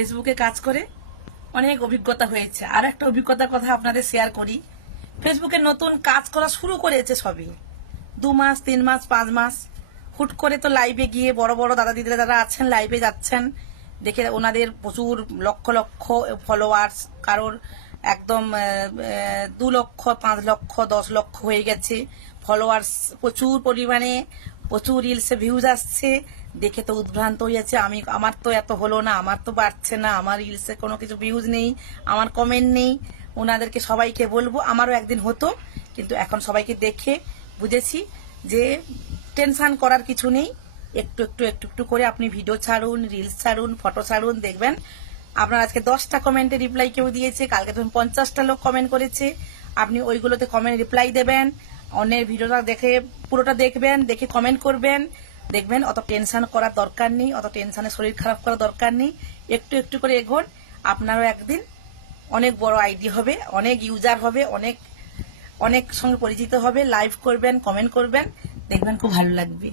ফেসবুকে কাজ করে অনেক অভিজ্ঞতা হয়েছে। আর একটা অভিজ্ঞতার কথা আপনাদের শেয়ার করি। ফেসবুকে নতুন কাজ করা শুরু করেছে সবই। দু মাস, তিন মাস, পাঁচ মাস। হুট করে তো লাইভে গিয়ে বড় বড় দাদা, দিদিরা যারা আছেন লাইভে যাচ্ছেন, দেখে ওনাদের প্রচুর লক্ষ লক্ষ ফলোয়ার্স কারোর একদম দু লক্ষ, পাঁচ লক্ষ, দশ লক্ষ হয়ে গেছে। ফলোয়ার্স প্রচুর পরিমাণে প্রচুর রিলসে ভিউজ আসছে। দেখে তো উদ্ভ্রান্ত হয়ে যাচ্ছে। আমি, আমার তো এত হলো না, আমার তো বাড়ছে না, আমার রিলসে কোনো কিছু ভিউজ নেই, আমার কমেন্ট নেই। ওনাদেরকে সবাইকে বলব, আমারও একদিন হতো, কিন্তু এখন সবাইকে দেখে বুঝেছি যে টেনশন করার কিছু নেই। একটু একটু একটু একটু করে আপনি ভিডিও ছাড়ুন রিলস ছাড়ুন ফটো ছাড়ুন, দেখবেন। আপনার আজকে দশটা কমেন্টে রিপ্লাই কেউ দিয়েছে, কালকে ধরুন পঞ্চাশটা লোক কমেন্ট করেছে। আপনি ওইগুলোতে কমেন্ট রিপ্লাই দেবেন। অন্যের ভিডিওটা দেখে, পুরোটা দেখবেন, দেখে কমেন্ট করবেন। দেখবেন অত টেনশন করার দরকার নেই, অত টেনশনে শরীর খারাপ করার দরকার নেই। একটু একটু করে এগোন, আপনারও একদিন অনেক বড় আইডি হবে, অনেক ইউজার হবে, অনেক অনেক সঙ্গে পরিচিত হবে। লাইভ করবেন কমেন্ট করবেন, দেখবেন খুব ভালো লাগবে।